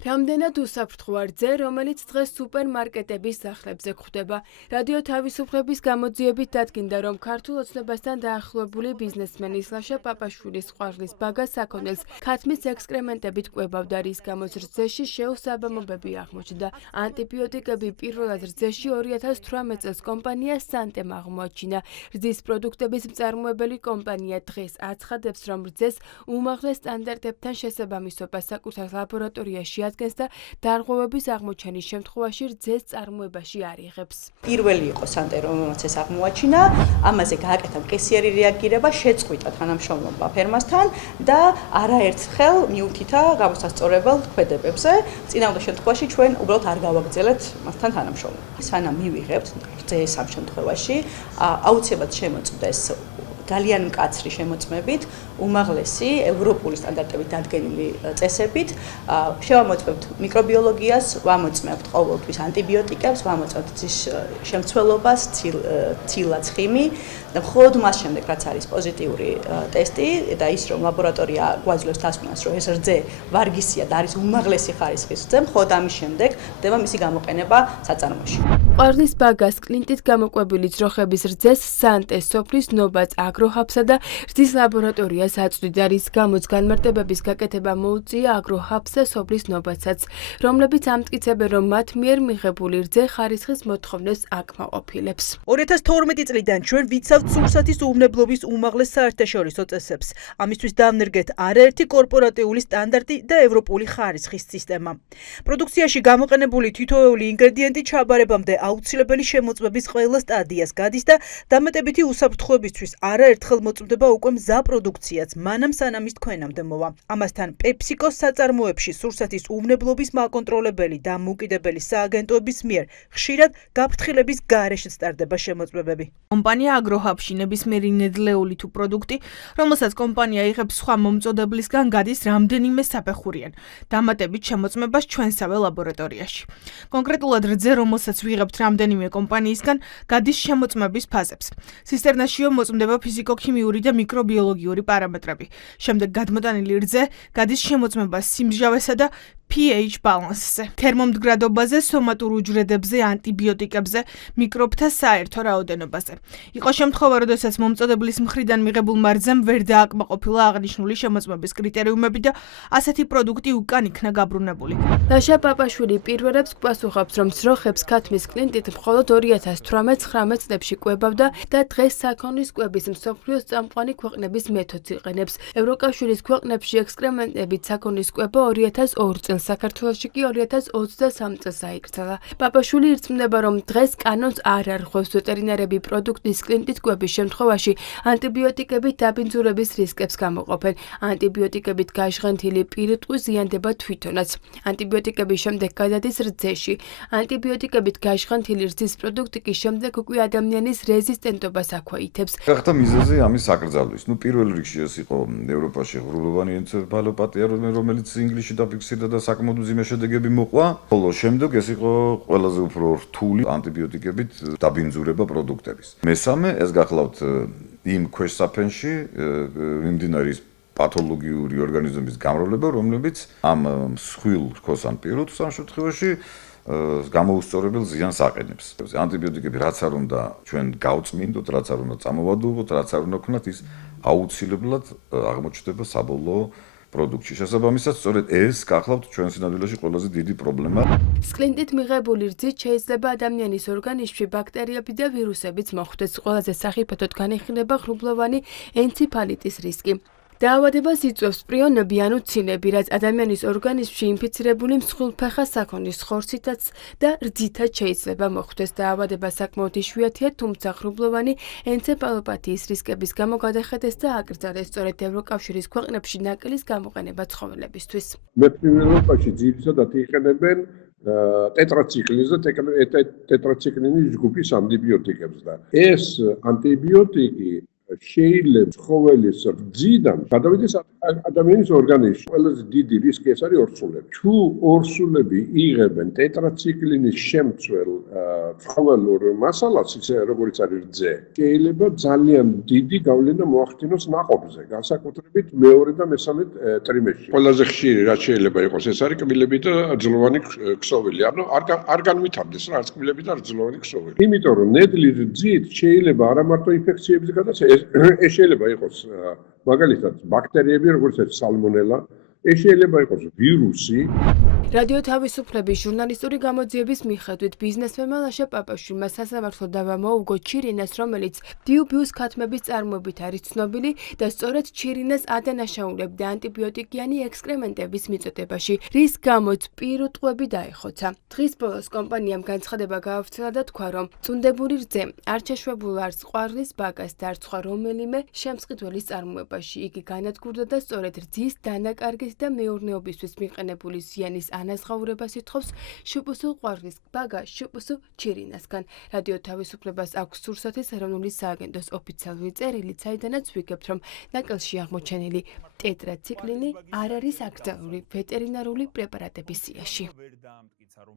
რამდენად უსაფრთხოა რძე, რომელიც დღეს სუპერმარკეტების სახლებზე გვხვდება. რადიო თავისუფლების გამოძიებით დადგინდა, რომ ქართულ ოცნებასთან დაახლოებული ბიზნესმენის ლაშა პაპაშვილის ყვარლის ბაგა საქონელს ქათმის ექსკრემენტებით კვებავდა, რის გამოც რძეში შეუსაბამობები აღმოჩნდა. ანტიბიოტიკები პირველად რძეში 2018 წელს კომპანია სანტემ აღმოაჩინა. რძის პროდუქტების მწარმოებელი კომპანია დღეს აცხადებს, რომ რძეს უმაღლეს სტანდარტებთან შესაბამისობა საკუთარ ლაბორატორიაში ადგენს და დარღვევების აღმოჩენის შემთხვევაში რძეს წარმოებაში არ იღებს. პირველი იყო სანტე, რომელმაც ეს აღმოაჩინა, ამაზე გააკეთა მყისიერი რეაგირება, შეწყვიტა თანამშრომლობა ფერმასთან და არაერთხელ მიუთითა გამოსასწორებელ ქმედებებზე. წინააღმდეგ შემთხვევაში ჩვენ უბრალოდ არ გავაგრძელებთ მასთან თანამშრომლობა. სანამ მივიღებთ რძეს ამ შემთხვევაში, აუცილებლად შემოწმდეს ძალიან მკაცრი შემოწმებით, უმაღლესი ევროპული სტანდარტებით დადგენილი წესებით, შევამოწმებთ მიკრობიოლოგიას, ვამოწმებთ ყოველთვის ანტიბიოტიკებს, ვამოწმებთ რძის შემცველობას, ცილა-ცხიმი და მხოლოდ მას შემდეგ, რაც არის პოზიტიური ტესტი და ის რომ ლაბორატორია გვაძლევს დასკვნას, რომ ეს რძე ვარგისია და არის უმაღლესი ხარისხის რძე, მხოლოდ ამის შემდეგ ხდება მისი გამოყენება საწარმოში. ყვარლის ბაგას კლინტით გამოკვებილი ძროხების რძეს სანტეს სოფლის ნობაც აგროჰაბსა და რძის ლაბორატორიას აწვდიდა, რის გამოც განმარტებების გაკეთება მოუწია აგროჰაბსა სოფლის ნობაცაც, რომლებიც ამტკიცებენ, რომ მათ მიერ მიღებული რძე ხარისხის მოთხოვნას აკმაყოფილებს. 2012 წლიდან ჩვენ ვიცავთ სურსათის უვნებლობის უმაღლეს საერთაშორისო წესებს. ამისთვის დავნერგეთ არაერთი კორპორატიული სტანდარტი და ევროპული ხარისხის სისტემა. პროდუქციაში გამოყენებული თითოეული ინგრედიენტი ჩაბარებამდე აუცილებელი შემოწმების ყველა სტადიას გადის და დამატებითი უსაფრთხოებისთვის არაერთხელ მოწმდება უკვე მზა პროდუქციაც, მანამ სანამ ის თქვენამდე მოვა. ამასთან პეპსიკოს საწარმოებში სურსათის უვნებლობის მაკონტროლებელი და დამოუკიდებელი სააგენტოების მიერ ხშირად გაფრთხილების გარეშე სტარდება შემოწმებები. კომპანია აგროჰაბში ნებისმიერი ნედლეული თუ პროდუქტი, რომელსაც კომპანია იღებს სხვა მომწოდებლისგან, გადის რამდენიმე საფეხურიან, დამატებით შემოწმებას ჩვენსავე ლაბორატორიაში. კონკრეტულად რძე, რომელსაც ვიღებთ რამდენიმე კომპანიისგან, გადის შემოწმების ფაზებს. სისტერნაშიო მოწმდება ფიზიკო-ქიმიური და მიკრობიოლოგიური პარამეტრები. შემდეგ გადმოტანილი რძე გადის შემოწმებას სიმჟავესა და pH ბალანსზე, თერმომდგრადობაზე, სომატურ უჯრედებზე, ანტიბიოტიკებზე, მიკრობთა საერთო რაოდენობაზე. იყო შემთხვევა, როდესაც მომწოდებლის მხრიდან მიღებულმა რძემ ვერ დააკმაყოფილა აღნიშნული შემოწმების კრიტერიუმები და ასეთი პროდუქტი უკან იქნა გაბრუნებული. ლაშა პაპაშვილი პირველებს გვპასუხობს, რომ ძროხებს ქათმის კლინტით მხოლოდ 2018-19 წლებში კვებავდა და დღეს საქონლის კვების მსოფლიოს წამყვანი ქვეყნების მეთოდს იყენებს. ევროკავშირის ქვეყნებში ექსკრემენტებით საქონლის კვება 2002 წელს, საქართველოში კი 2023 წელს აიკრძალა. პაპაშვილი ირწმუნება, რომ დღეს კანონს არ არღვევს ვეტერინარები პროდუქტის კლინტით კვების შემთხვევაში ანტიბიოტიკებით დაბინძურების რისკებს გამოყოფენ. ანტიბიოტიკებით გაჟღენთილი პირუტყვი ზიანდება თვითონაც. ანტიბიოტიკების შემდეგ გადადის რძეში. ანტიბიოტიკებით გაჟღენთილი რძის პროდუქტი კი შემდეგ უკვე ადამიანის რეზისტენტობას აქვეითებს. გახდა მიზეზი ამის აკრძალვის. პირველ რიგში ეს იყო ევროპაში ღრუბლოვანი ენცეფალოპათია, რომელიც ინგლისში დაფიქსირდა და საკმაოდ მძიმე შედეგები მოყვა. ხოლო შემდეგ ეს იყო ყველაზე უფრო რთული ანტიბიოტიკებით დაბინძურება პროდუქტების. მესამე, ეს გახლავთ იმ ქვეშსაფენში მიმდინარის პათოლოგიური ორგანიზმების გამრავლება, რომლებიც ამ მსხვილ რქოსან პირუტყვს ამ შემთხვევაში გამოუსწორებელ ზიანს აყენებს. ანტიბიოტიკები რაც არ უნდა ჩვენ გავწმინდოთ, რაც არ უნდა წამოვადუღოთ, რაც არ უნდა ქნათ, ის აუცილებლად აღმოჩნდება საბოლოო პროდუქტში. შესაბამისად, სწორედ ეს გახლავთ ჩვენ სინამდვილეში ყველაზე დიდი პრობლემა. კლინტით მიღებული რძით შეიძლება ადამიანის ორგანიზმში ბაქტერიები და ვირუსებიც მოხვდეს. ყველაზე სახიფათოდ განიხილება ღრუბლოვანი ენცეფალიტის რისკი. დაავადებას იწვევს პრიონები ანუ ცილები, რაც ადამიანის ორგანიზმში ინფიცირებული მსხვილფეხა საქონლის ხორცითაც და რძითაც შეიძლება მოხვდეს. დაავადება საკმაოდ იშვიათია, თუმცა ღრუბლოვანი ენცეფალოპათიის რისკების გამო გადახედეს და აკრძალეს სწორედ ევროკავშირის ქვეყნებში ნაკლის გამოყენება ცხოველებისთვის. მეფრინველობაში ძირითადად იყენებენ ტეტრაციკლინს და ტეტრაციკლინის ჯგუფის ანტიბიოტიკებს და ეს ანტიბიოტიკი შეიძლება ცხოველის რძიდან გადავიდეს ადამიანის ორგანიზმში. ყველაზე დიდი რისკი ეს არის ორსულები. თუ ორსულები იღებენ ტეტრაციკლინის შემცველ ცხოველურ მასალას, ისე როგორც არის რძე, შეიძლება ძალიან დიდი გავლენა მოახდინოს ნაყოფზე, განსაკუთრებით მეორე და მესამე ტრიმესტრში. ყველაზე ხშირი რაც შეიძლება იყოს, ეს არის კბილები და რძლოვანი ქსოვილი. ანუ არ განვითარდეს რა, არც კბილები და რძლოვანი ქსოვილი. იმიტომ რომ ნედლი რძით შეიძლება არა მარტო ინფექციების გადაცემა, ეს შეიძლება იყოს მაგალითად ბაქტერიები, როგორც არის სალმონელა, ეს შეიძლება იყოს ვირუსი. რადიო თავისუფლების ჟურნალისტური გამოძიების მიხედვით ბიზნესმენმა ლაშა პაპაშვილმა სასამართლო დავა მოუგო ჩირინას, რომელიც დიუბიუს ქათმების წარმოებით არის ცნობილი და სწორედ ჩირინას ადანაშაულებდა ანტიბიოტიკიანი ექსკრემენტების მიწოდებაში, რის გამოც პირუტყვები დაეხოცა. დღის ბოლოს კომპანიამ განცხადება გაავრცელა და თქვა, რომ წუნდებული რძე არ ჩაშვებულ არც ყვარლის ბაგას და არც სხვა რომელიმე შემსყიდველის წარმოებაში. იგი განადგურდა და სწორედ რძის დანაკარგის და მეურნეობისთვის მიყენებული ზიანის ანაზღაურებას ითხოვს შპს ყვარლის ბაგა შპს ჩირინასგან. რადიო თავისუფლებას აქვს სურსათის ეროვნული სააგენტოს ოფიციალური წერილი, საიდანაც ვიგებთ, რომ ნაკელში აღმოჩენილი ტეტრაციკლინი არ არის აკრძალული ვეტერინარული პრეპარატების სიაში.